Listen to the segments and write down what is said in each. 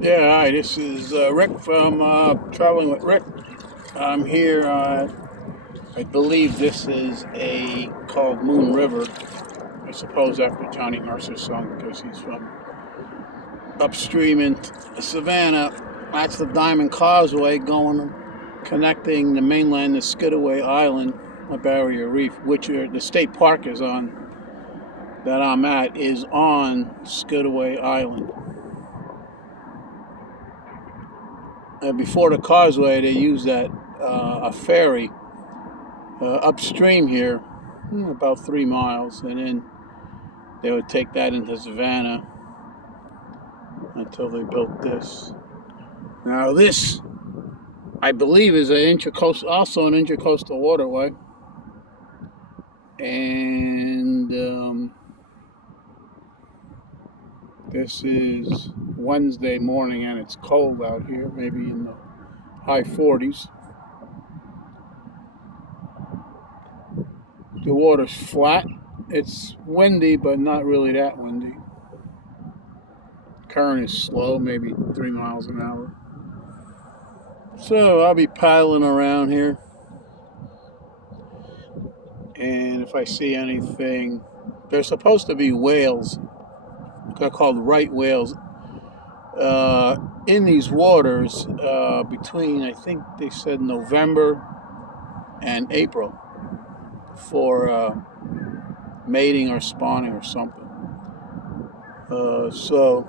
Yeah, hi, this is Rick from Traveling with Rick. I'm here, I believe this is called Moon River. I suppose after Johnny Mercer's song because he's from upstream in Savannah. That's the Diamond Causeway connecting the mainland to Skidaway Island, a barrier reef, the state park is on, that I'm at, is on Skidaway Island. Before the causeway, they used a ferry upstream here, about 3 miles, and then they would take that into Savannah until they built this. Now this, I believe, is also an intercoastal waterway, and this is Wednesday morning, and it's cold out here, maybe in the high 40s. The water's flat. It's windy, but not really that windy. Current is slow, maybe 3 miles an hour. So I'll be paddling around here. And if I see anything, there's supposed to be whales. They're called right whales. In these waters between, I think they said November and April for mating or spawning or something. So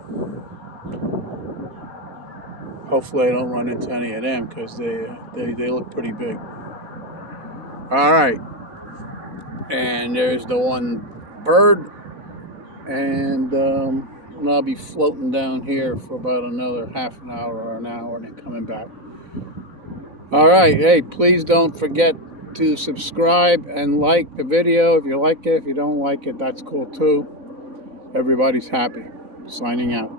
hopefully I don't run into any of them because they look pretty big. All right, and there's the one bird, and I'll be floating down here for about another half an hour or an hour and then coming back. All right, hey, please don't forget to subscribe and like the video if you like it. If you don't like it, that's cool too. Everybody's happy. Signing out.